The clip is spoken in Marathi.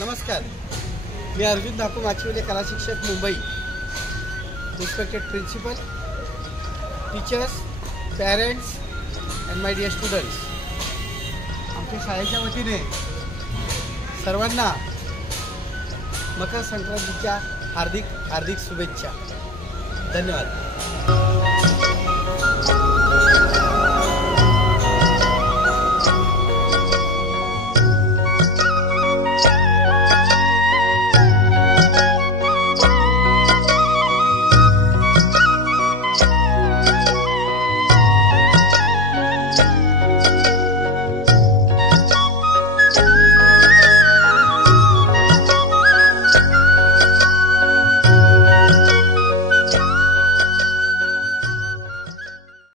नमस्कार, मी अर्जुन धाकू माचीवले कला शिक्षक Mumbai. Respected principal, teachers, parents and my dear students. आमच्या शाळेच्या वतीने सर्वांना मकर संक्रांतीच्या हार्दिक शुभेच्छा. धन्यवाद.